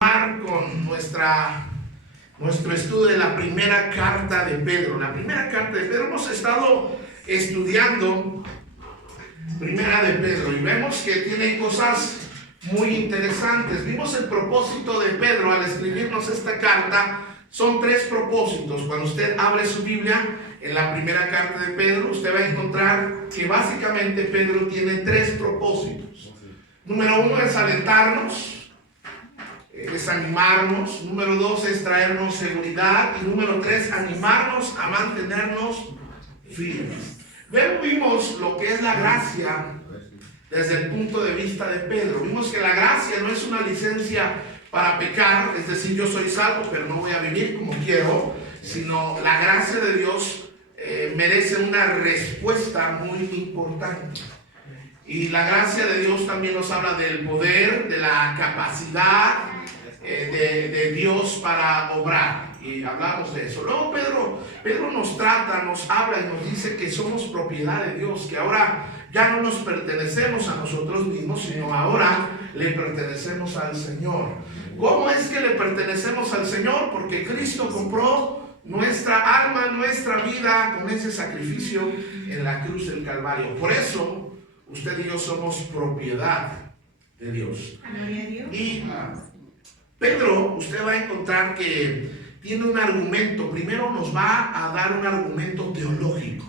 Con nuestro estudio de la primera carta de Pedro. La primera carta de Pedro, hemos estado estudiando primera de Pedro y vemos que tiene cosas muy interesantes. Vimos el propósito de Pedro al escribirnos esta carta. Son tres propósitos. Cuando usted abre su Biblia en la primera carta de Pedro, usted va a encontrar que básicamente Pedro tiene tres propósitos. Número uno es alentarnos, es animarnos. Número dos es traernos seguridad. Y número tres, animarnos a mantenernos firmes. Vimos lo que es la gracia desde el punto de vista de Pedro. Vimos que la gracia no es una licencia para pecar, es decir, yo soy salvo pero no voy a vivir como quiero, sino la gracia de Dios merece una respuesta muy importante. Y la gracia de Dios también nos habla del poder, de la capacidad de Dios para obrar. Y hablamos de eso. Luego Pedro nos trata, nos habla y nos dice que somos propiedad de Dios, que ahora ya no nos pertenecemos a nosotros mismos, sino ahora le pertenecemos al Señor. ¿Cómo es que le pertenecemos al Señor? Porque Cristo compró nuestra alma, nuestra vida con ese sacrificio en la cruz del Calvario. Por eso usted y yo somos propiedad de Dios. Y Pedro, usted va a encontrar que tiene un argumento. Primero nos va a dar un argumento teológico.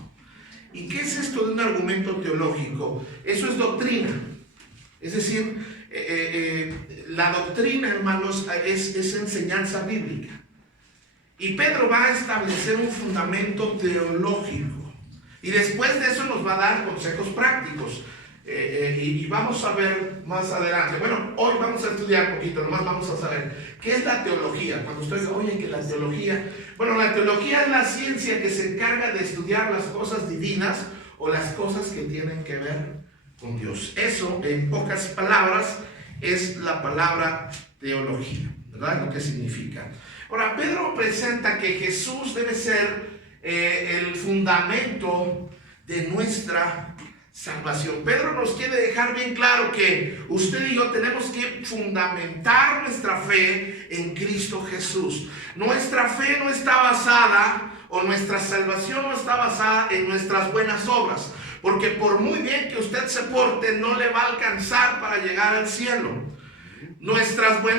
¿Y qué es esto de un argumento teológico? Eso es doctrina. Es decir, la doctrina, hermanos, es enseñanza bíblica. Y Pedro va a establecer un fundamento teológico. Y después de eso nos va a dar consejos prácticos. Y vamos a ver más adelante. Bueno, hoy vamos a estudiar un poquito, nomás vamos a saber qué es la teología. Cuando usted dice, oye, que la teología, bueno, la teología es la ciencia que se encarga de estudiar las cosas divinas o las cosas que tienen que ver con Dios. Eso, en pocas palabras, es la palabra teología, ¿verdad? Lo que significa. Ahora, Pedro presenta que Jesús debe ser el fundamento de nuestra salvación. Pedro nos quiere dejar bien claro que usted y yo tenemos que fundamentar nuestra fe en Cristo Jesús. Nuestra fe no está basada, o nuestra salvación no está basada en nuestras buenas obras, porque por muy bien que usted se porte, no le va a alcanzar para llegar al cielo. Nuestra fe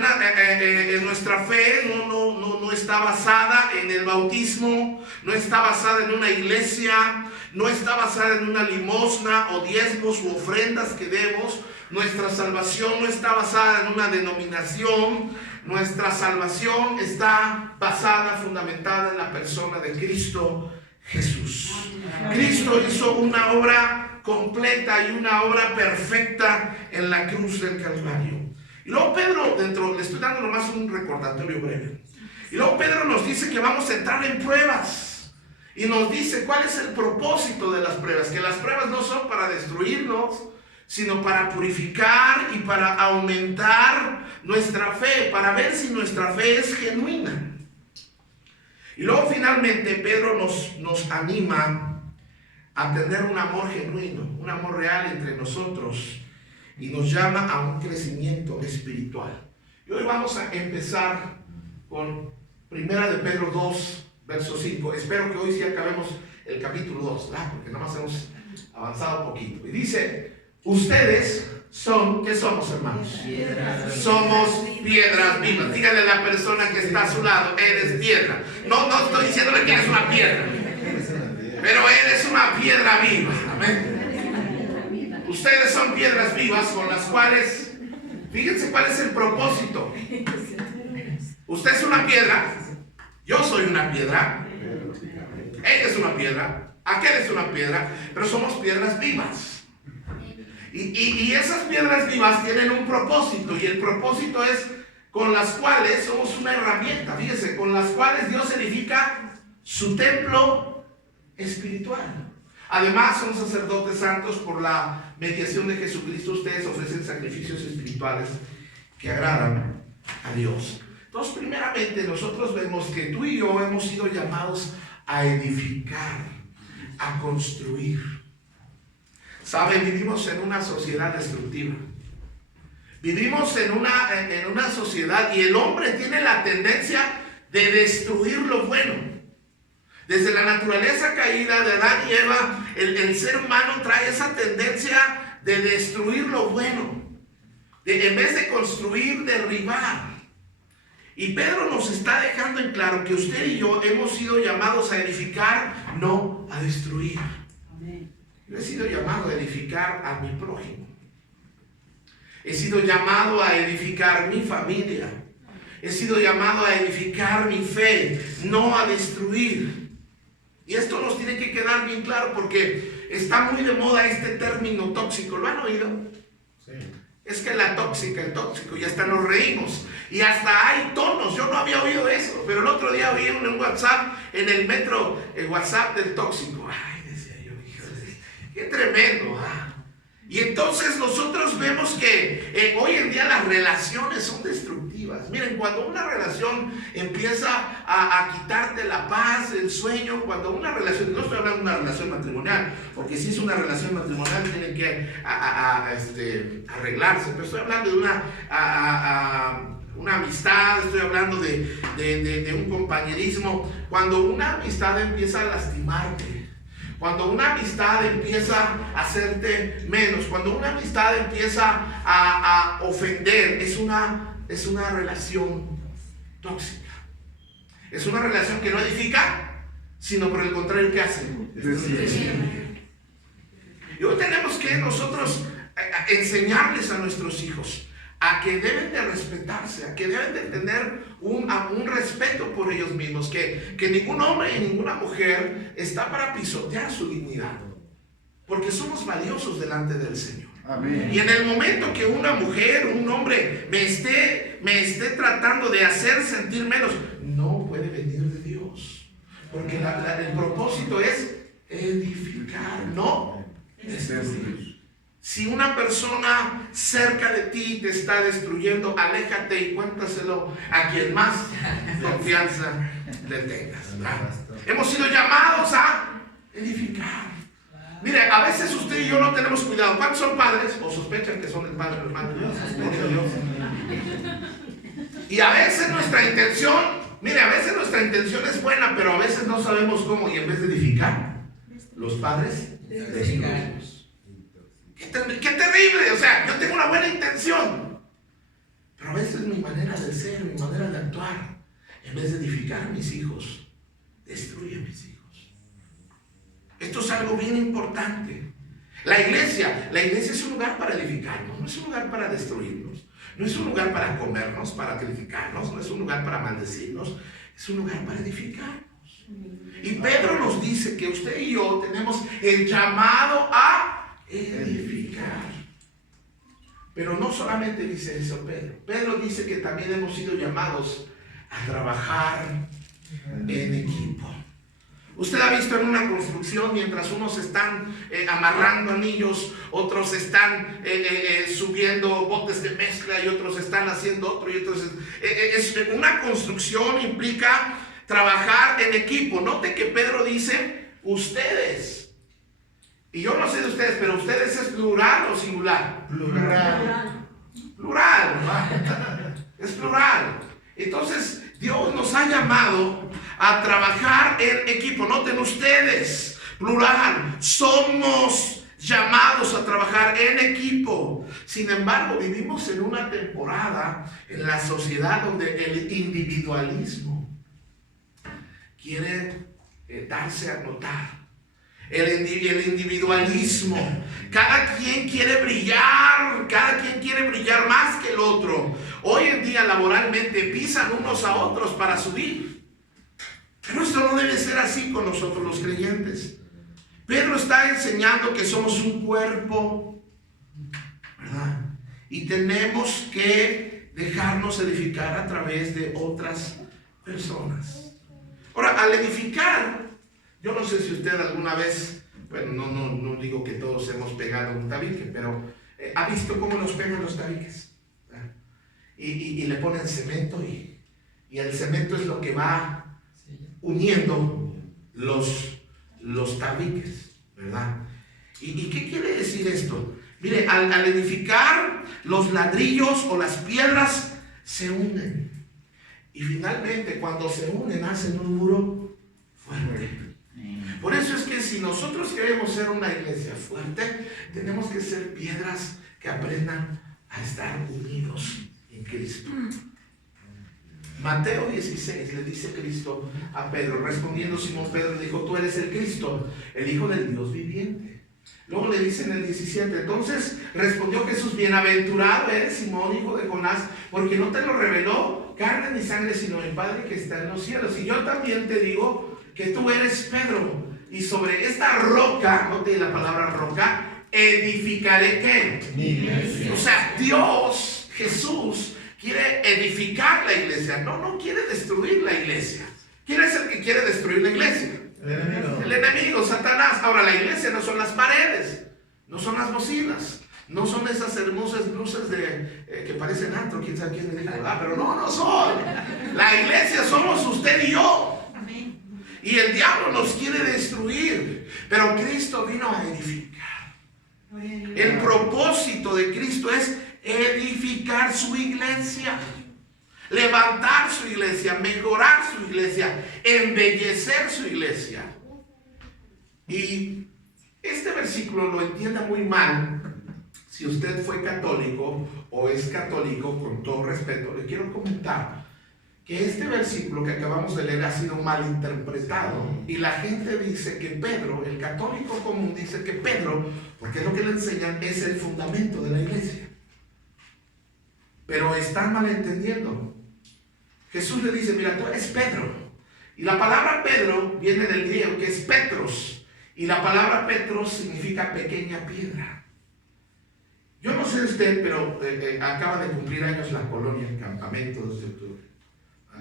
no está basada en el bautismo, no está basada en una iglesia, no está basada en una limosna o diezmos u ofrendas que demos. Nuestra salvación no está basada en una denominación. Nuestra salvación está basada, fundamentada en la persona de Cristo Jesús. Cristo hizo una obra completa y una obra perfecta en la cruz del Calvario. Y luego Pedro, le estoy dando nomás un recordatorio breve. Y luego Pedro nos dice que vamos a entrar en pruebas. Y nos dice cuál es el propósito de las pruebas. Que las pruebas no son para destruirnos, sino para purificar y para aumentar nuestra fe, para ver si nuestra fe es genuina. Y luego finalmente Pedro nos anima a tener un amor genuino, un amor real entre nosotros, y nos llama a un crecimiento espiritual. Y hoy vamos a empezar con primera de Pedro 2, verso 5. Espero que hoy sí acabemos el capítulo 2, ¿verdad? Porque nomás hemos avanzado un poquito. Y dice, ustedes son, ¿qué somos, hermanos? Piedras. Somos piedras vivas. Dígale a la persona que está a su lado, eres piedra. No estoy diciéndole que eres una piedra, pero eres una piedra viva. Amén. Ustedes son piedras vivas con las cuales, fíjense cuál es el propósito. Usted es una piedra, yo soy una piedra, ella es una piedra, aquel es una piedra, pero somos piedras vivas. Y esas piedras vivas tienen un propósito, y el propósito es con las cuales somos una herramienta, fíjense, con las cuales Dios edifica su templo espiritual. Además, son sacerdotes santos por la mediación de Jesucristo. Ustedes ofrecen sacrificios espirituales que agradan a Dios. Entonces, primeramente, nosotros vemos que tú y yo hemos sido llamados a edificar, a construir. ¿Sabe? Vivimos en una sociedad destructiva. Vivimos en una sociedad y el hombre tiene la tendencia de destruir lo bueno. Desde la naturaleza caída de Adán y Eva, el ser humano trae esa tendencia de destruir lo bueno, en vez de construir, derribar. Y Pedro nos está dejando en claro que usted y yo hemos sido llamados a edificar, no a destruir. Yo he sido llamado a edificar a mi prójimo. He sido llamado a edificar mi familia. He sido llamado a edificar mi fe, no a destruir. Y esto nos tiene que quedar bien claro porque está muy de moda este término tóxico. ¿Lo han oído? Sí. Es que la tóxica, el tóxico, y hasta nos reímos. Y hasta hay tonos. Yo no había oído eso, pero el otro día oí en WhatsApp, en el metro, el WhatsApp del tóxico. Ay, decía yo, qué tremendo. Y entonces nosotros vemos que hoy en día las relaciones son destructivas. Miren, cuando una relación empieza a quitarte la paz, el sueño, cuando una relación, no estoy hablando de una relación matrimonial, porque si es una relación matrimonial tienen que arreglarse, pero estoy hablando de una amistad, estoy hablando de un compañerismo. Cuando una amistad empieza a lastimarte, cuando una amistad empieza a hacerte menos, cuando una amistad empieza a ofender, es una relación tóxica. Es una relación que no edifica, sino por el contrario, ¿qué hace? Y hoy tenemos que nosotros enseñarles a nuestros hijos a que deben de respetarse, a que deben de tener un respeto por ellos mismos, que ningún hombre y ninguna mujer está para pisotear su dignidad, porque somos valiosos delante del Señor. Amén. Y en el momento que una mujer, un hombre me esté tratando de hacer sentir menos, no puede venir de Dios, porque el propósito es edificar, no destruir. Si una persona cerca de ti te está destruyendo, aléjate y cuéntaselo a quien más confianza le tengas. Hemos sido llamados a edificar. Mire, a veces usted y yo no tenemos cuidado. ¿Cuántos son padres? O sospechan que son el padre o hermano. Yo sospecho Dios. Y a veces nuestra intención es buena, pero a veces no sabemos cómo. Y en vez de edificar, los padres destruimos. ¡Qué terrible! O sea, yo tengo una buena intención, pero a veces mi manera de ser, mi manera de actuar, en vez de edificar a mis hijos, destruye a mis hijos. Esto es algo bien importante. La iglesia es un lugar para edificarnos, no es un lugar para destruirnos, no es un lugar para comernos, para criticarnos, no es un lugar para maldecirnos, es un lugar para edificarnos. Y Pedro nos dice que usted y yo tenemos el llamado a edificar. Pero no solamente dice eso Pedro. Pedro dice que también hemos sido llamados a trabajar en equipo. Usted ha visto en una construcción, mientras unos están amarrando anillos, otros están subiendo botes de mezcla y otros están haciendo otro, y entonces una construcción implica trabajar en equipo. Note que Pedro dice ustedes. Y yo no sé de ustedes, pero ustedes es plural o singular. Plural. Es plural. Entonces Dios nos ha llamado a trabajar en equipo. Noten ustedes, plural. Somos llamados a trabajar en equipo. Sin embargo, vivimos en una temporada en la sociedad donde el individualismo quiere darse a notar. El individualismo, cada quien quiere brillar más que el otro. Hoy en día laboralmente pisan unos a otros para subir. Pero esto no debe ser así con nosotros los creyentes. Pedro está enseñando que somos un cuerpo, ¿verdad? Y tenemos que dejarnos edificar a través de otras personas. Ahora, al edificar, yo no sé si usted alguna vez, bueno, no digo que todos hemos pegado un tabique, pero ha visto cómo nos pegan los tabiques. Y le ponen cemento y el cemento es lo que va uniendo los tabiques, ¿verdad? ¿Y qué quiere decir esto? Mire, al edificar los ladrillos o las piedras se unen. Y finalmente, cuando se unen, hacen un muro fuerte. Por eso es que si nosotros queremos ser una iglesia fuerte, tenemos que ser piedras que aprendan a estar unidos en Cristo. Mateo 16 le dice Cristo a Pedro, respondiendo Simón Pedro le dijo: tú eres el Cristo, el Hijo del Dios viviente. Luego le dice en el 17, entonces respondió Jesús: bienaventurado eres Simón, hijo de Jonás, porque no te lo reveló carne ni sangre, sino mi Padre que está en los cielos. Y yo también te digo que tú eres Pedro, y sobre esta roca, note la palabra roca, edificaré ¿qué? Mi iglesia. O sea, Dios, Jesús, quiere edificar la iglesia, no quiere destruir la iglesia. ¿Quién es el que quiere destruir la iglesia? El enemigo, Satanás. Ahora, la iglesia no son las paredes, no son las bocinas, no son esas hermosas luces que parecen antro, quién sabe quién me dijo, pero no son. La iglesia somos usted y yo. Amén. Y el diablo nos quiere destruir, pero Cristo vino a edificar. El propósito de Cristo es edificar su iglesia, levantar su iglesia, mejorar su iglesia, embellecer su iglesia. Y este versículo lo entienda muy mal. Si usted fue católico o es católico, con todo respeto, le quiero comentar que este versículo que acabamos de leer ha sido mal interpretado. Y la gente dice que Pedro, el católico común dice que Pedro, porque es lo que le enseñan, es el fundamento de la iglesia. Pero están malentendiendo. Jesús le dice: mira, tú eres Pedro. Y la palabra Pedro viene del griego, que es Petros. Y la palabra Petros significa pequeña piedra. Yo no sé usted, pero acaba de cumplir años la colonia, el campamento 2 de octubre.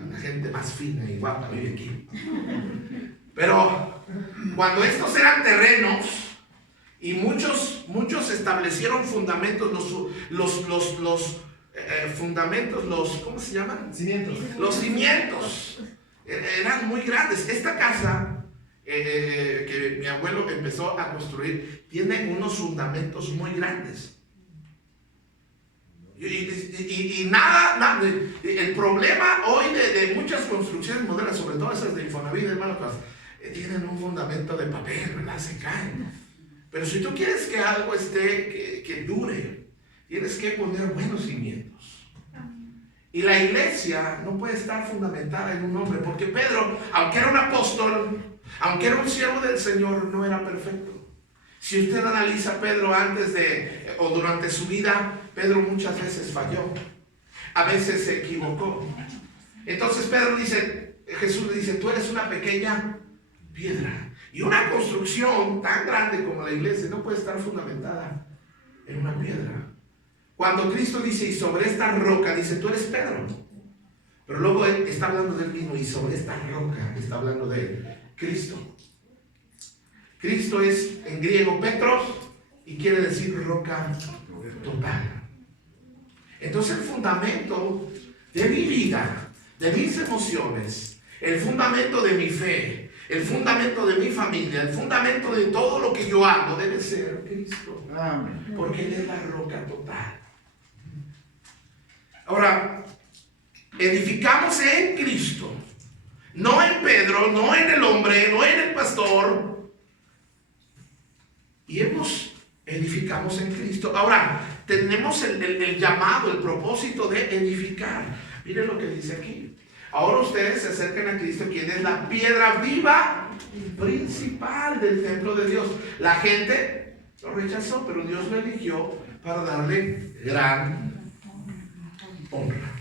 La gente más fina y guapa vive aquí. Pero cuando estos eran terrenos y muchos establecieron fundamentos, fundamentos, ¿cómo se llaman? Cimientos. Los cimientos eran muy grandes. Esta casa que mi abuelo empezó a construir tiene unos fundamentos muy grandes. Y nada, el problema hoy de muchas construcciones modernas, sobre todo esas de Infonavit, hermano, pues, tienen un fundamento de papel, ¿verdad? Se caen. Pero si tú quieres que algo esté, que dure, tienes que poner buenos cimientos. Y la iglesia no puede estar fundamentada en un hombre, porque Pedro, aunque era un apóstol, aunque era un siervo del Señor, no era perfecto. Si usted analiza a Pedro antes o durante su vida, Pedro muchas veces falló, a veces se equivocó. Entonces Jesús le dice: tú eres una pequeña piedra. Y una construcción tan grande como la iglesia no puede estar fundamentada en una piedra. Cuando Cristo dice: y sobre esta roca, dice: tú eres Pedro. Pero luego él está hablando del mismo, y sobre esta roca está hablando de Cristo. Cristo es en griego Petros y quiere decir roca total. Entonces el fundamento de mi vida, de mis emociones, el fundamento de mi fe, el fundamento de mi familia, el fundamento de todo lo que yo hago debe ser Cristo. Amén. Porque Él es la roca total. Ahora, edificamos en Cristo, no en Pedro, no en el hombre, no en el pastor. Y edificamos en Cristo. Ahora, tenemos el llamado, el propósito de edificar. Miren lo que dice aquí. Ahora ustedes se acercan a Cristo, quien es la piedra viva principal del templo de Dios. La gente lo rechazó, pero Dios lo eligió para darle gran honra.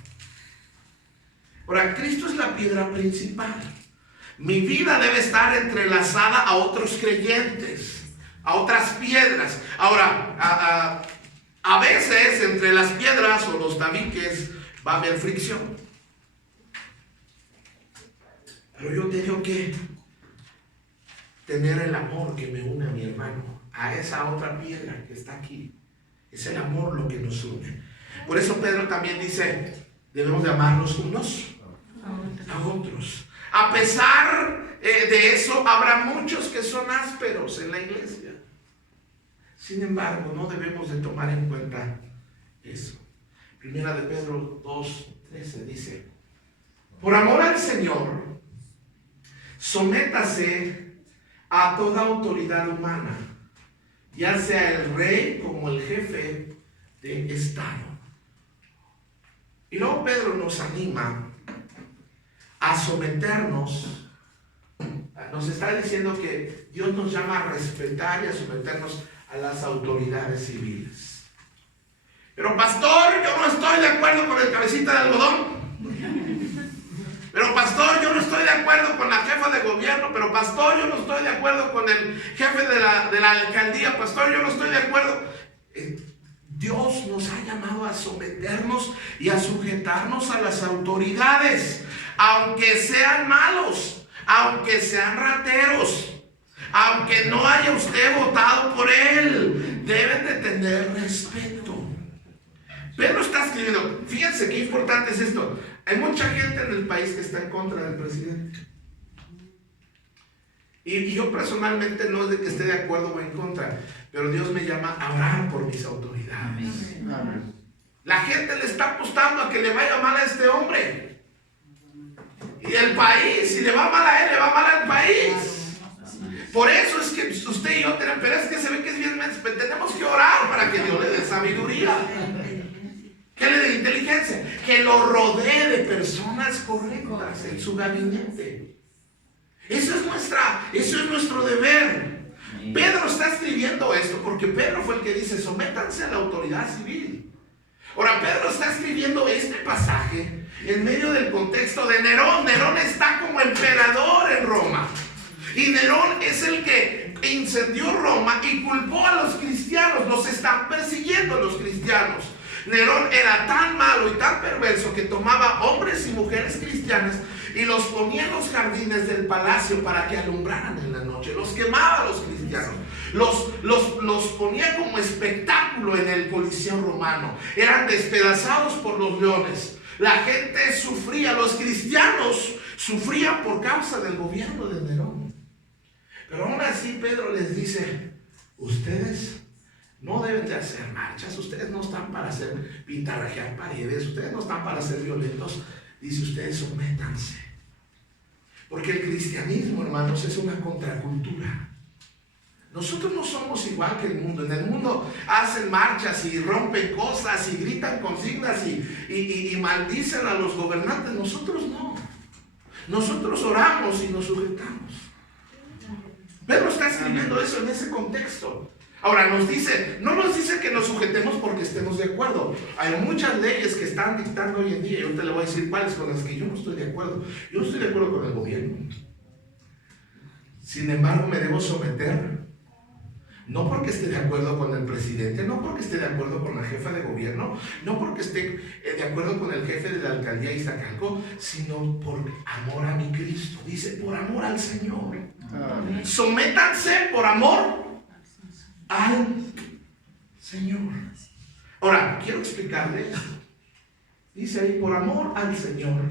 Ahora, Cristo es la piedra principal. Mi vida debe estar entrelazada a otros creyentes, a otras piedras. Ahora, a veces entre las piedras o los tabiques va a haber fricción. Pero yo tengo que tener el amor que me une a mi hermano, a esa otra piedra que está aquí. Es el amor lo que nos une. Por eso Pedro también dice: debemos de amarnos unos a otros. A pesar de eso, habrá muchos que son ásperos en la iglesia. Sin embargo, no debemos de tomar en cuenta eso. Primera de Pedro 2:13 dice: por amor al Señor, sométase a toda autoridad humana, ya sea el rey como el jefe de Estado. Y luego Pedro nos anima a someternos. Nos está diciendo que Dios nos llama a respetar y a someternos a las autoridades civiles. Pero pastor, yo no estoy de acuerdo con el cabecita de algodón. Pero pastor, yo no estoy de acuerdo con la jefa de gobierno. Pero pastor, yo no estoy de acuerdo con el jefe de la alcaldía. Pastor, yo no estoy de acuerdo. Dios nos ha llamado a someternos y a sujetarnos a las autoridades, aunque sean malos, aunque sean rateros, aunque no haya usted votado por él, deben de tener respeto. Pedro está escribiendo, fíjense qué importante es esto. Hay mucha gente en el país que está en contra del presidente. Y yo personalmente no es de que esté de acuerdo o en contra, pero Dios me llama a orar por mis autoridades. Amén. La gente le está apostando a que le vaya mal a este hombre. Y el país, si le va mal a él, le va mal al país. Por eso es que usted y yo tenemos, pero es que se ve que es bien, tenemos que orar para que Dios le dé sabiduría, que le dé inteligencia, que lo rodee de personas correctas en su gabinete. Eso es nuestro deber. Pedro está escribiendo esto porque Pedro fue el que dice: sométanse a la autoridad civil. Ahora, Pedro está escribiendo este pasaje en medio del contexto de Nerón. Nerón está como emperador en Roma. Y Nerón es el que incendió Roma y culpó a los cristianos. Los están persiguiendo a los cristianos. Nerón era tan malo y tan perverso que tomaba hombres y mujeres cristianas y los ponía en los jardines del palacio para que alumbraran en la noche. Los quemaba a los cristianos. Los ponía como espectáculo en el Coliseo romano. Eran despedazados por los leones. La gente sufría, los cristianos sufrían por causa del gobierno de Nerón. Pero aún así Pedro les dice: ustedes no deben de hacer marchas, ustedes no están para hacer pintarrajear paredes, ustedes no están para ser violentos. Dice: ustedes sométanse. Porque el cristianismo, hermanos, es una contracultura. Nosotros no somos igual que el mundo. En el mundo hacen marchas y rompen cosas y gritan consignas y maldicen a los gobernantes. Nosotros no. Nosotros oramos y nos sujetamos. Pedro está escribiendo eso en ese contexto. Ahora no nos dice que nos sujetemos porque estemos de acuerdo. Hay muchas leyes que están dictando hoy en día, y ahorita le voy a decir cuáles con las que yo no estoy de acuerdo. Yo no estoy de acuerdo con el gobierno. Sin embargo, me debo someter, no porque esté de acuerdo con el presidente, no porque esté de acuerdo con la jefa de gobierno, no porque esté de acuerdo con el jefe de la alcaldía Iztacalco, sino por amor a mi Cristo. Dice: por amor al Señor. Amén. Sométanse por amor al Señor. Ahora, quiero explicarles. Dice ahí: por amor al Señor,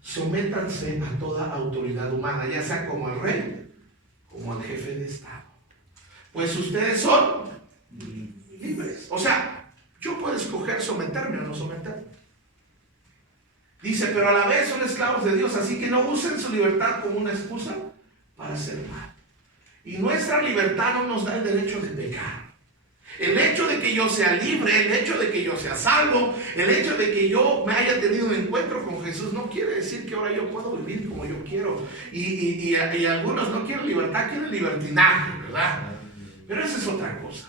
sométanse a toda autoridad humana, ya sea como el rey, como al jefe de Estado. Pues ustedes son libres. O sea, yo puedo escoger someterme o no someterme. Dice: pero a la vez son esclavos de Dios, así que no usen su libertad como una excusa para hacer mal. Y nuestra libertad no nos da el derecho de pecar. El hecho de que yo sea libre, el hecho de que yo sea salvo, el hecho de que yo me haya tenido un encuentro con Jesús, no quiere decir que ahora yo puedo vivir como yo quiero. Y algunos no quieren libertad, quieren libertinaje, ¿verdad? Pero esa es otra cosa.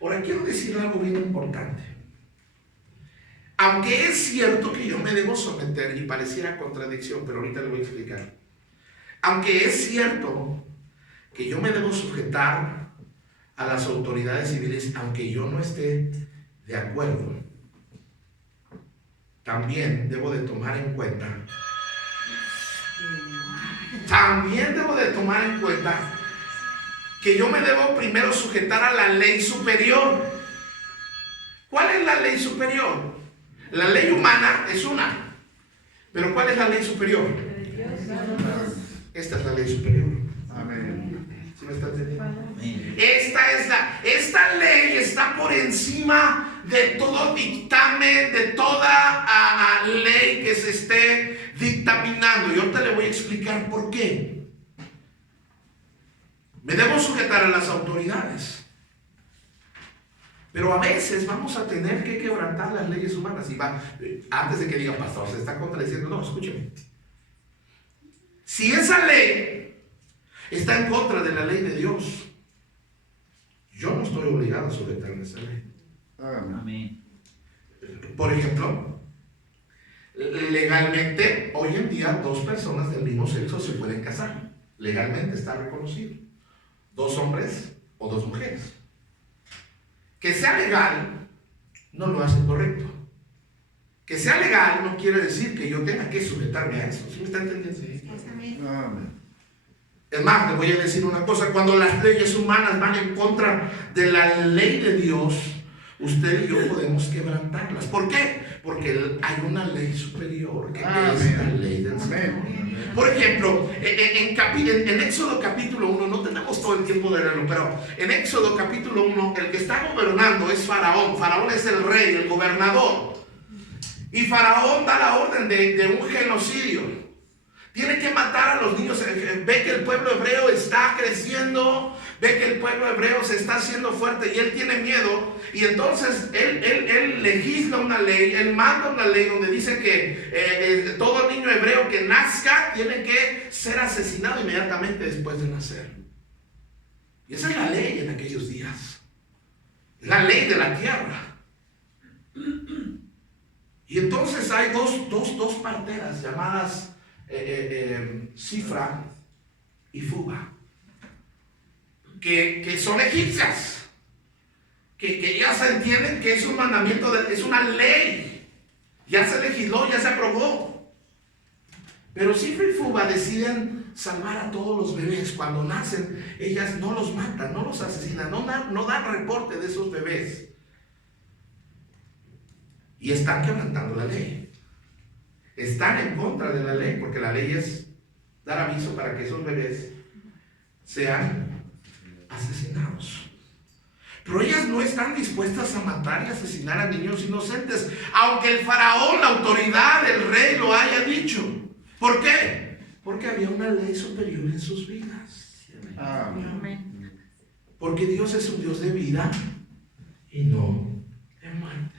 Ahora quiero decir algo bien importante. Aunque es cierto que yo me debo someter, y pareciera contradicción, pero ahorita le voy a explicar. Aunque es cierto que yo me debo sujetar a las autoridades civiles, aunque yo no esté de acuerdo, también debo de tomar en cuenta que yo me debo primero sujetar a la ley superior. ¿Cuál es la ley superior? La ley humana es una, pero ¿cuál es la ley superior? Esta es la ley superior. Amén. ¿Sí me está entendiendo? Esta ley está por encima de todo dictamen, de toda ley que se esté dictaminando. Y ahorita le voy a explicar por qué. Me debo sujetar a las autoridades. Pero a veces vamos a tener que quebrantar las leyes humanas. Y antes de que diga, pastor, se está contradiciendo. No, escúcheme. Si esa ley está en contra de la ley de Dios, yo no estoy obligado a sujetarme a esa ley. Amén. Por ejemplo, legalmente, hoy en día, dos personas del mismo sexo se pueden casar. Legalmente está reconocido. Dos hombres o dos mujeres. Que sea legal no lo hace correcto. Que sea legal no quiere decir que yo tenga que sujetarme a eso. ¿Sí me está entendiendo? Sí. Amén. Es más, te voy a decir una cosa. Cuando las leyes humanas van en contra de la ley de Dios, usted y yo podemos quebrantarlas. ¿Por qué? Porque hay una ley superior, que es la ley del Señor. Por ejemplo, en Éxodo capítulo 1, no tenemos todo el tiempo de leerlo, pero en Éxodo capítulo 1, el que está gobernando es Faraón. Faraón es el rey, el gobernador. Y Faraón da la orden de un genocidio. Tiene que matar a los niños. Ve que el pueblo hebreo está creciendo, ve que el pueblo hebreo se está haciendo fuerte y él tiene miedo. Y entonces él legisla una ley, él manda una ley donde dice que todo niño hebreo que nazca tiene que ser asesinado inmediatamente después de nacer. Y esa es la ley en aquellos días. La ley de la tierra. Y entonces hay dos parteras llamadas Cifra y Fuga, que son egipcias, que ya se entienden que es un mandamiento, es una ley, ya se legisló, ya se aprobó. Pero Cifra y Fuga deciden salvar a todos los bebés. Cuando nacen, ellas no los matan, no los asesinan, no dan reporte de esos bebés. Y están quebrantando la ley. Están en contra de la ley, porque la ley es dar aviso para que esos bebés sean asesinados. Pero ellas no están dispuestas a matar y asesinar a niños inocentes, aunque el faraón, la autoridad, el rey lo haya dicho. ¿Por qué? Porque había una ley superior en sus vidas. Amén. Porque Dios es un Dios de vida y no de muerte.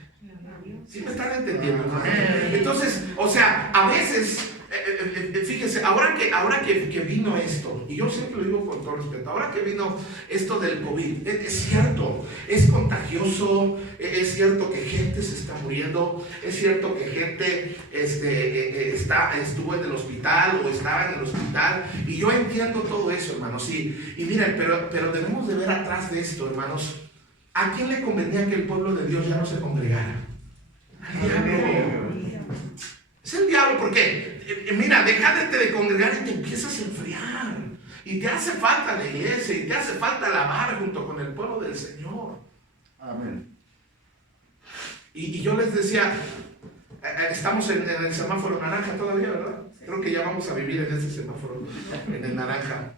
¿Sí me están entendiendo? Entonces, o sea, a veces, fíjense, ahora que vino esto, y yo siempre lo digo con todo respeto, ahora que vino esto del COVID, es cierto, es contagioso, es cierto que gente se está muriendo, es cierto que gente estuvo en el hospital o estaba en el hospital, y yo entiendo todo eso, hermanos, y miren, pero debemos de ver atrás de esto, hermanos, ¿a quién le convenía que el pueblo de Dios ya no se congregara? Es el diablo, porque mira, déjate de congregar y te empiezas a enfriar y te hace falta la iglesia y te hace falta alabar junto con el pueblo del Señor. Amén. Y yo les decía, estamos en el semáforo naranja todavía, ¿verdad? Creo que ya vamos a vivir en ese semáforo, en el naranja.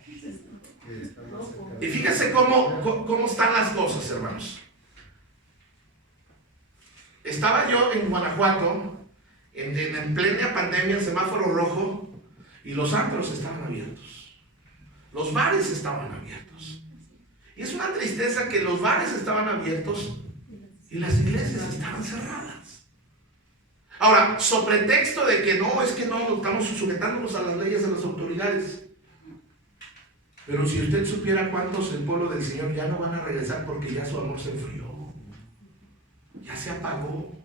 Y fíjense cómo están las cosas, hermanos. Estaba yo en Guanajuato, en plena pandemia, el semáforo rojo, y los antros estaban abiertos. Los bares estaban abiertos. Y es una tristeza que los bares estaban abiertos y las iglesias estaban cerradas. Ahora, sobre pretexto de que no, es que no estamos sujetándonos a las leyes de las autoridades. Pero si usted supiera cuántos el pueblo del Señor ya no van a regresar porque ya su amor se enfrió. Ya se apagó.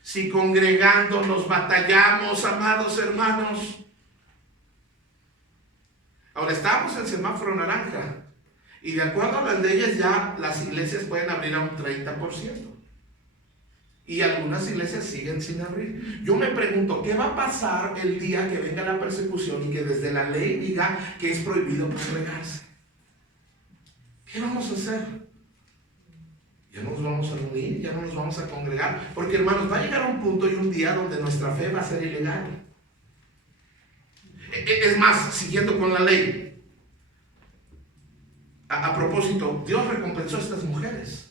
Si congregándonos batallamos, amados hermanos. Ahora estamos en semáforo naranja y de acuerdo a las leyes ya las iglesias pueden abrir a un 30% y algunas iglesias siguen sin abrir. Yo me pregunto, ¿qué va a pasar el día que venga la persecución y que desde la ley diga que es prohibido congregarse? ¿Qué vamos a hacer? Ya no nos vamos a unir, ya no nos vamos a congregar, porque hermanos, va a llegar un punto y un día donde nuestra fe va a ser ilegal. Es más, siguiendo con la ley, a propósito, Dios recompensó a estas mujeres.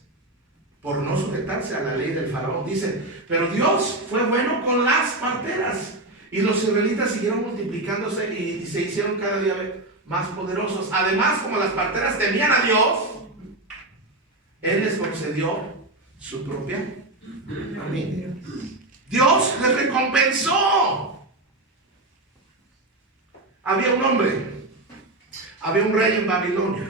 por no sujetarse a la ley del faraón. Dice, pero Dios fue bueno con las parteras. Y los israelitas siguieron multiplicándose y se hicieron cada día más poderosos. Además, como las parteras temían a Dios, Él les concedió su propia familia. Dios les recompensó. Había un hombre, había un rey en Babilonia.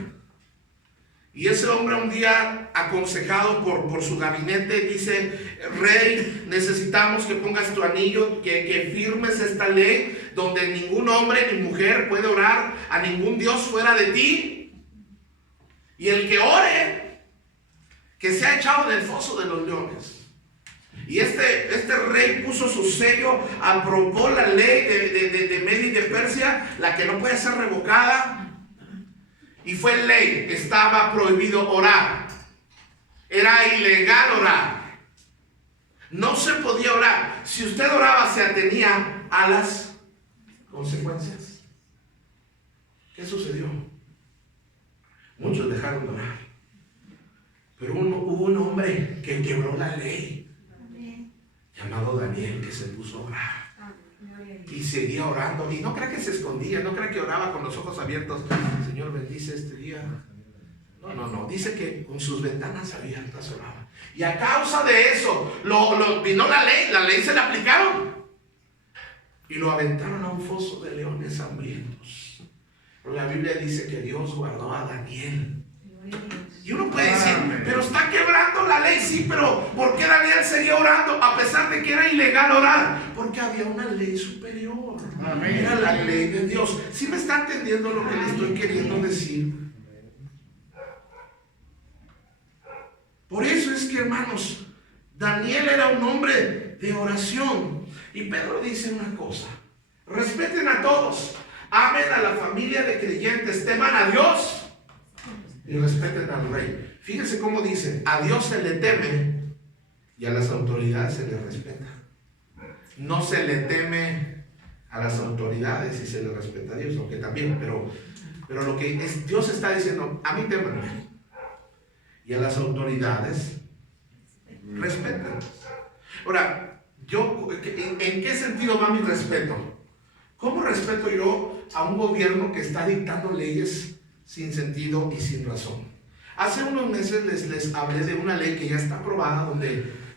Y ese hombre un día, aconsejado por su gabinete, dice, rey, necesitamos que pongas tu anillo, que firmes esta ley, donde ningún hombre ni mujer puede orar a ningún Dios fuera de ti. Y el que ore, que sea echado en el foso de los leones. Y este rey puso su sello, aprobó la ley de Media y de Persia, la que no puede ser revocada. Y fue ley, estaba prohibido orar. Era ilegal orar. No se podía orar. Si usted oraba, se atenía a las consecuencias. ¿Qué sucedió? Muchos dejaron de orar. Pero hubo un hombre que quebró la ley, llamado Daniel, que se puso a orar. Y seguía orando. Y no crea que se escondía, no crea que oraba con los ojos abiertos. Señor, bendice este día. No. Dice que con sus ventanas abiertas oraba. Y a causa de eso, vino la ley se la aplicaron. Y lo aventaron a un foso de leones hambrientos. Pero la Biblia dice que Dios guardó a Daniel. Y uno puede decir, pero está quebrando la ley. Sí, pero ¿por qué Daniel seguía orando a pesar de que era ilegal orar? Porque había una ley superior. Amén. Era la ley de Dios. ¿Sí me está entendiendo lo que le estoy queriendo decir? Por eso es que, hermanos, Daniel era un hombre de oración. Y Pedro dice una cosa: respeten a todos, amen a la familia de creyentes, teman a Dios y respeten al rey. Fíjense cómo dice: a Dios se le teme y a las autoridades se le respeta. No se le teme a las autoridades y se le respeta a Dios, aunque también, pero lo que Dios está diciendo: a mí temen y a las autoridades respeten. Ahora, ¿en qué sentido va mi respeto? ¿Cómo respeto yo a un gobierno que está dictando leyes sin sentido y sin razón? Hace unos meses les hablé de una ley que ya está aprobada,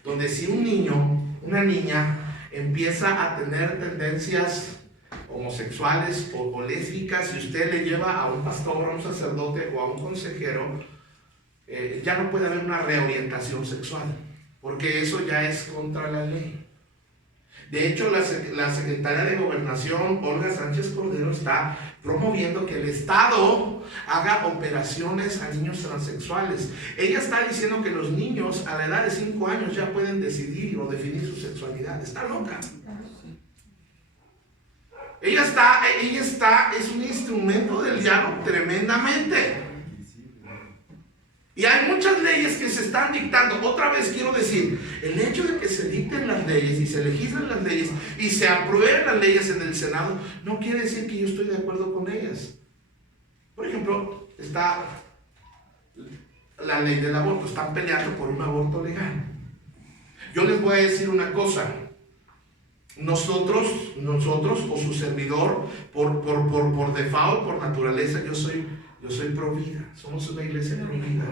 donde si un niño, una niña, empieza a tener tendencias homosexuales o lésbicas, si usted le lleva a un pastor, a un sacerdote o a un consejero, ya no puede haber una reorientación sexual, porque eso ya es contra la ley. De hecho, la secretaria de Gobernación, Olga Sánchez Cordero, está promoviendo que el Estado haga operaciones a niños transexuales. Ella está diciendo que los niños a la edad de 5 años ya pueden decidir o definir su sexualidad. Está loca. Ella es un instrumento del diablo tremendamente. Y hay muchas leyes que se están dictando. Otra vez quiero decir, el hecho de que se dicten las leyes y se legislen las leyes y se aprueben las leyes en el Senado, no quiere decir que yo estoy de acuerdo con ellas. Por ejemplo, está la ley del aborto. Están peleando por un aborto legal. Yo les voy a decir una cosa. Nosotros o su servidor, por default, por naturaleza, yo soy pro vida. Somos una iglesia pro vida.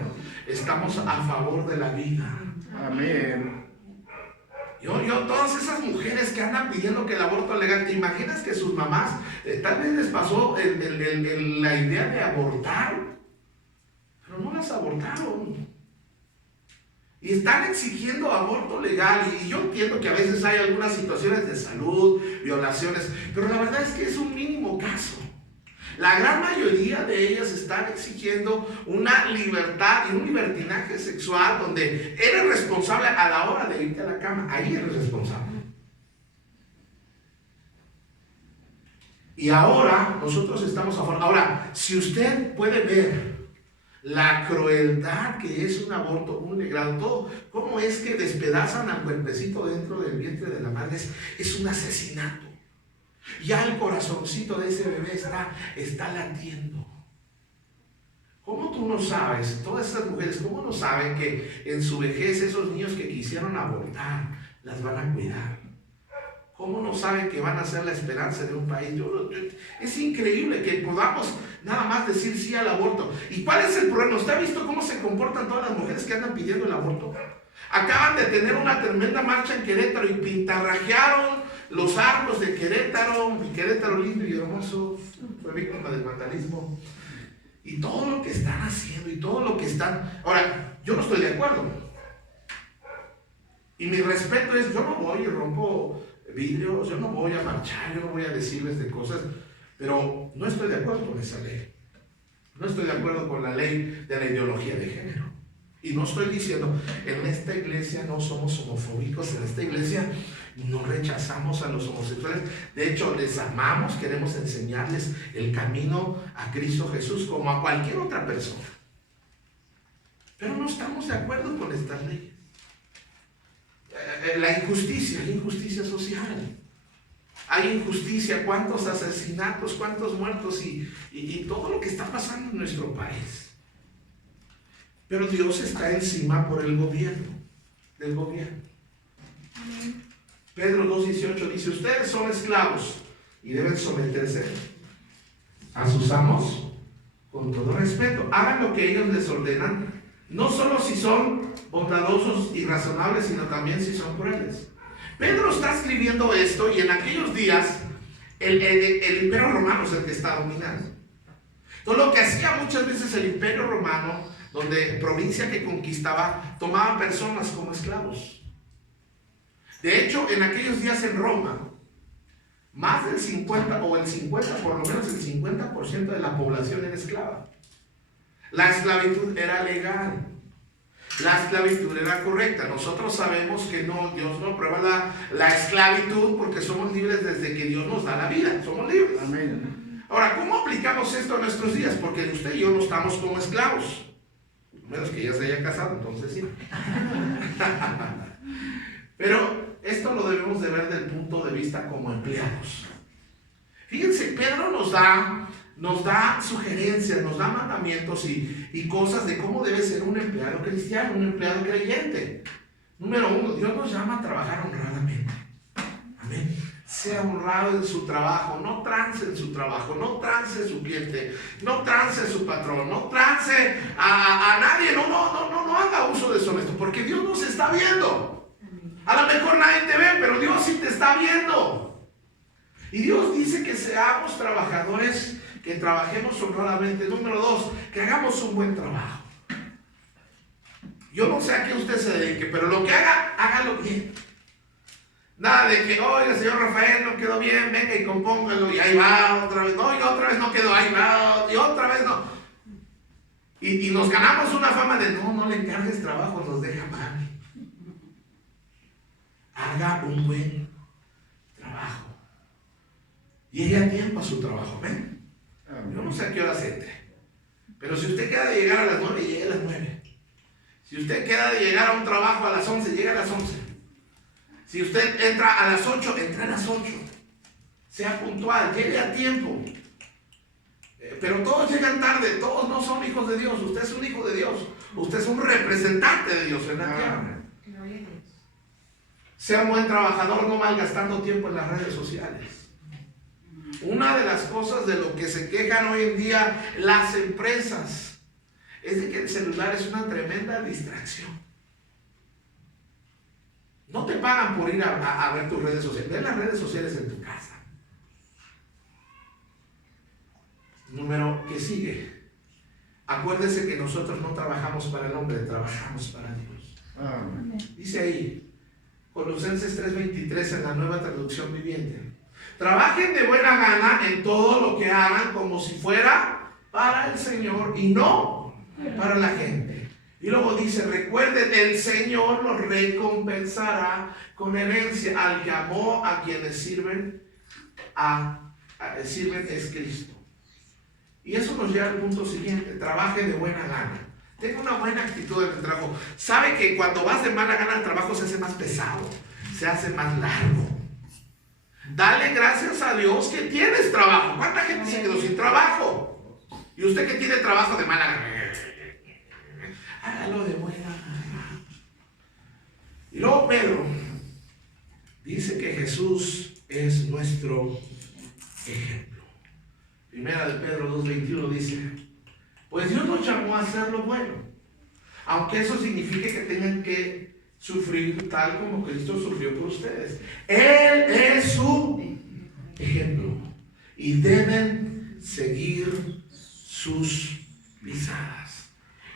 Estamos a favor de la vida. Amén. Todas esas mujeres que andan pidiendo que el aborto legal, ¿te imaginas que sus mamás tal vez les pasó la idea de abortar? Pero no las abortaron. Y están exigiendo aborto legal. Y yo entiendo que a veces hay algunas situaciones de salud, violaciones, pero la verdad es que es un mínimo caso. La gran mayoría de ellas están exigiendo una libertad y un libertinaje sexual donde eres responsable a la hora de irte a la cama. Ahí eres responsable. Y ahora nosotros estamos a favor. Ahora, si usted puede ver la crueldad que es un aborto, un legrado, todo, cómo es que despedazan al cuerpecito dentro del vientre de la madre, es un asesinato. Ya el corazoncito de ese bebé está latiendo. ¿Cómo tú no sabes, todas esas mujeres, cómo no saben que en su vejez esos niños que quisieron abortar las van a cuidar? ¿Cómo no saben que van a ser la esperanza de un país? Es increíble que podamos nada más decir sí al aborto. ¿Y cuál es el problema? ¿Usted ha visto cómo se comportan todas las mujeres que andan pidiendo el aborto? Acaban de tener una tremenda marcha en Querétaro y pintarrajearon los arcos de Querétaro. Mi Querétaro lindo y hermoso fue víctima del vandalismo. Y todo lo que están haciendo y todo lo que están... Ahora, yo no estoy de acuerdo. Y mi respeto es, yo no voy y rompo vidrios, yo no voy a marchar, yo no voy a decirles de cosas, pero no estoy de acuerdo con esa ley. No estoy de acuerdo con la ley de la ideología de género. Y no estoy diciendo, en esta iglesia no somos homofóbicos, en esta iglesia no rechazamos a los homosexuales. De hecho, les amamos, queremos enseñarles el camino a Cristo Jesús como a cualquier otra persona. Pero no estamos de acuerdo con estas leyes. La injusticia, hay injusticia social. Hay injusticia, cuántos asesinatos, cuántos muertos y todo lo que está pasando en nuestro país. Pero Dios está encima por el gobierno, del gobierno. Pedro 2:18 dice, ustedes son esclavos y deben someterse a sus amos con todo respeto. Hagan lo que ellos les ordenan, no solo si son bondadosos y razonables, sino también si son crueles. Pedro está escribiendo esto y en aquellos días el imperio romano es el que está dominando. Entonces lo que hacía muchas veces el imperio romano, donde provincia que conquistaba, tomaban personas como esclavos. De hecho, en aquellos días en Roma, más del 50, o el 50, por lo menos el 50% de la población era esclava. La esclavitud era legal. La esclavitud era correcta. Nosotros sabemos que no, Dios no aprueba la esclavitud porque somos libres desde que Dios nos da la vida. Somos libres. Amén. Ahora, ¿cómo aplicamos esto a nuestros días? Porque usted y yo no estamos como esclavos. A menos que ya se haya casado, entonces sí. Pero esto lo debemos de ver desde el punto de vista como empleados. Fíjense, Pedro nos da sugerencias, nos da mandamientos y cosas de cómo debe ser un empleado cristiano, un empleado creyente. Número 1, Dios nos llama a trabajar honradamente. Amén. Sea honrado en su trabajo, no trance en su trabajo, no trance su cliente, no trance su patrón, no trance a nadie, no haga uso deshonesto, porque Dios nos está viendo. A lo mejor nadie te ve, pero Dios sí te está viendo. Y Dios dice que seamos trabajadores, que trabajemos honradamente. Número 2, que hagamos un buen trabajo. Yo no sé a qué usted se dedique, pero lo que haga, hágalo bien. Nada de que, oiga, señor Rafael, no quedó bien, venga y compóngalo, y ahí va otra vez. No, y otra vez no quedó, ahí va, y otra vez no. Y nos ganamos una fama de, no le encargues trabajo, nos deja mal. Haga un buen trabajo. Llegue a tiempo a su trabajo, ¿ven? Yo no sé a qué hora entre, pero si usted queda de llegar a las 9, llegue a las 9. Si usted queda de llegar a un trabajo a las 11, llegue a las 11. Si usted entra a las 8, entre a las 8. Sea puntual, llegue a tiempo. Pero todos llegan tarde, todos no son hijos de Dios. Usted es un hijo de Dios. Usted es un representante de Dios en la tierra. Sea un buen trabajador, no malgastando tiempo en las redes sociales. Una de las cosas de lo que se quejan hoy en día las empresas es de que el celular es una tremenda distracción. No te pagan por ir a ver tus redes sociales. Ve las redes sociales en tu casa. Número que sigue. Acuérdese que nosotros no trabajamos para el hombre, trabajamos para Dios. Amén. Dice ahí, Colosenses 3:23 en la Nueva Traducción Viviente. Trabajen de buena gana en todo lo que hagan como si fuera para el Señor y no para la gente. Y luego dice, recuerden, el Señor los recompensará con herencia. Al que amó a quienes sirven es Cristo. Y eso nos lleva al punto siguiente, trabaje de buena gana. Tenga una buena actitud en el trabajo. Sabe que cuando vas de mala gana el trabajo se hace más pesado, se hace más largo. Dale gracias a Dios que tienes trabajo. ¿Cuánta gente se quedó sin trabajo? Y usted que tiene trabajo de mala gana. Hágalo de buena gana. Y luego Pedro dice que Jesús es nuestro ejemplo. Primera de Pedro 2:21 dice: pues Dios nos llamó a hacer lo bueno, aunque eso signifique que tengan que sufrir tal como Cristo sufrió por ustedes. Él es su ejemplo y deben seguir sus pisadas.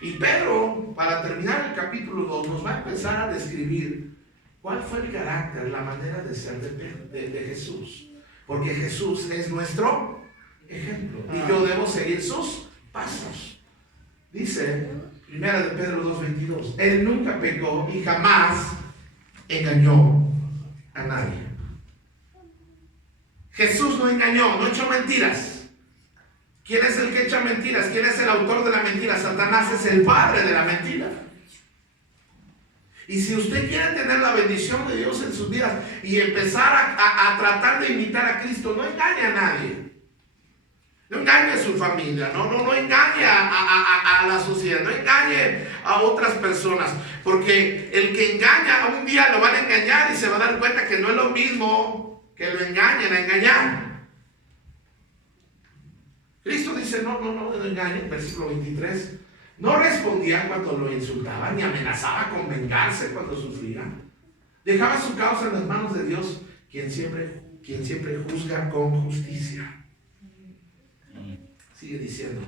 Y Pedro, para terminar el capítulo 2, nos va a empezar a describir cuál fue el carácter, la manera de ser de Jesús. Porque Jesús es nuestro ejemplo y yo debo seguir sus pasos. Dice Primera de Pedro 2:22: Él nunca pecó y jamás engañó a nadie. Jesús no engañó, no echó mentiras. ¿Quién es el que echa mentiras? ¿Quién es el autor de la mentira? Satanás es el padre de la mentira. Y si usted quiere tener la bendición de Dios en sus vidas y empezar a tratar de imitar a Cristo, no engañe a nadie. No engañe a su familia, no engañe a la sociedad, no engañe a otras personas. Porque el que engaña, un día lo van a engañar y se va a dar cuenta que no es lo mismo que lo engañen a engañar. Cristo dice: no engañen, versículo 23. No respondía cuando lo insultaban, ni amenazaba con vengarse cuando sufría. Dejaba su causa en las manos de Dios, quien siempre juzga con justicia. Sigue diciendo: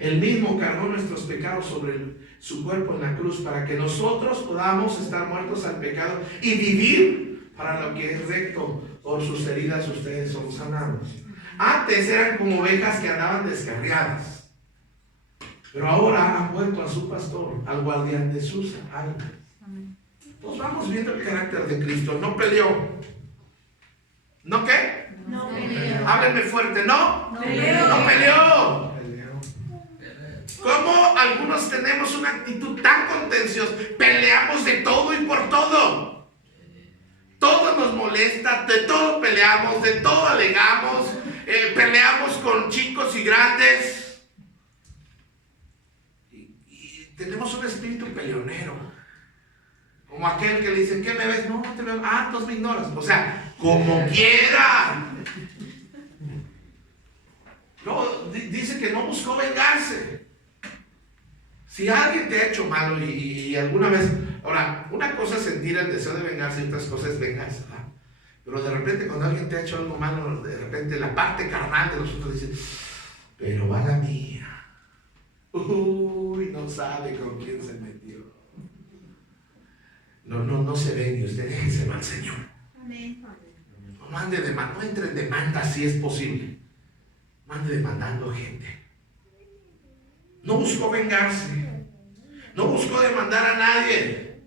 Él mismo cargó nuestros pecados sobre su cuerpo en la cruz, para que nosotros podamos estar muertos al pecado y vivir para lo que es recto. Por sus heridas ustedes son sanados. Antes eran como ovejas que andaban descarriadas, pero ahora han vuelto a su pastor, al guardián de sus almas. Pues vamos viendo el carácter de Cristo. No peleó. ¿No qué? No peleó. Háblenme fuerte. No peleó. No peleó. ¿Cómo algunos tenemos una actitud tan contenciosa? Peleamos de todo y por todo. Todo nos molesta, de todo peleamos, de todo alegamos, peleamos con chicos y grandes. Y tenemos un espíritu peleonero. Como aquel que le dicen: ¿qué me ves? No te veo. Ah, entonces me ignoras. O sea, como quiera. No, dice que no buscó vengarse. Si alguien te ha hecho malo y alguna vez... Ahora, una cosa es sentir el deseo de vengarse y otras cosas es vengarse, ¿verdad? Pero de repente cuando alguien te ha hecho algo malo, de repente la parte carnal de nosotros dice: pero va la mía. Uy, no sabe con quién se metió. No se vengue, usted déjese mal, Señor. No mande demanda, no entre en demanda si es posible. Mande demandando gente. No buscó vengarse. No buscó demandar a nadie.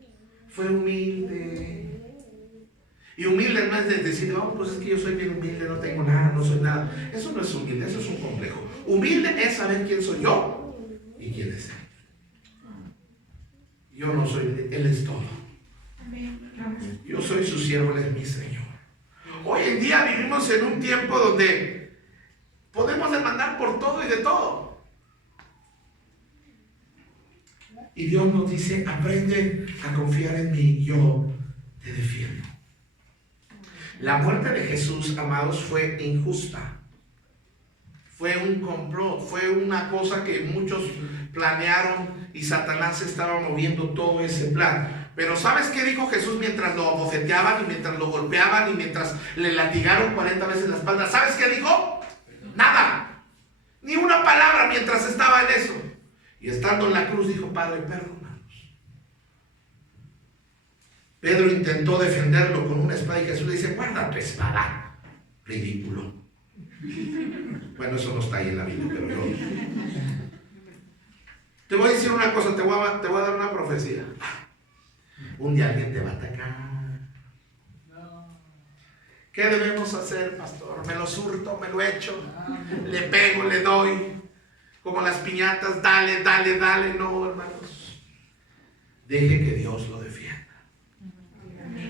Fue humilde. Y humilde no es de decir: oh, pues es que yo soy bien humilde, no tengo nada, no soy nada. Eso no es humilde, eso es un complejo. Humilde es saber quién soy yo y quién es Él. Yo no soy, Él es todo. Yo soy su siervo, Él es mi Señor. Hoy en día vivimos en un tiempo donde podemos demandar por todo y de todo. Y Dios nos dice: aprende a confiar en mí, yo te defiendo. La muerte de Jesús, amados, fue injusta. Fue un complot, fue una cosa que muchos planearon y Satanás estaba moviendo todo ese plan. Pero ¿sabes qué dijo Jesús mientras lo abofeteaban y mientras lo golpeaban y mientras le latigaron 40 veces la espalda? ¿Sabes qué dijo? Nada. Ni una palabra mientras estaba en eso. Y estando en la cruz dijo: Padre, perdónanos. Pedro intentó defenderlo con una espada y Jesús le dice: guarda tu espada, ridículo. Bueno, eso no está ahí en la Biblia, pero yo... Te voy a decir una cosa, te voy a dar una profecía. Un día alguien te va a atacar. ¿Qué debemos hacer, pastor? Me lo surto, me lo echo, le pego, le doy. Como las piñatas, dale. No, hermanos. Deje que Dios lo defienda.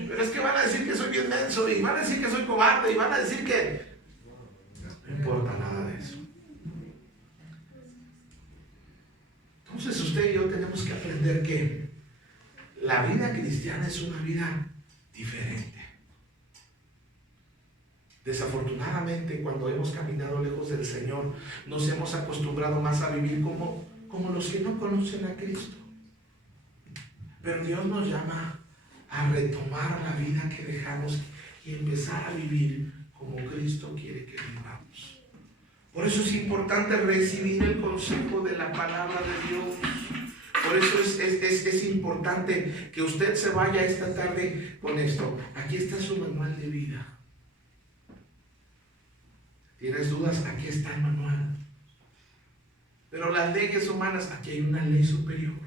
Pero es que van a decir que soy bien menso, y van a decir que soy cobarde, y van a decir que... No importa nada de eso. Entonces usted y yo tenemos que aprender que la vida cristiana es una vida diferente. Desafortunadamente, cuando hemos caminado lejos del Señor, nos hemos acostumbrado más a vivir como los que no conocen a Cristo. Pero Dios nos llama a retomar la vida que dejamos y empezar a vivir como Cristo quiere que vivamos. Por eso es importante recibir el consejo de la palabra de Dios. Por eso es importante que usted se vaya esta tarde con esto. Aquí está su manual de vida. ¿Tienes dudas? Aquí está el manual. Pero las leyes humanas, aquí hay una ley superior.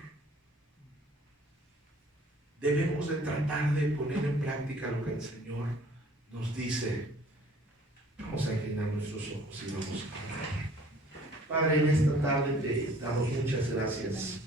Debemos de tratar de poner en práctica lo que el Señor nos dice. Vamos a inclinar nuestros ojos y vamos a orar. Padre, en esta tarde te damos muchas gracias.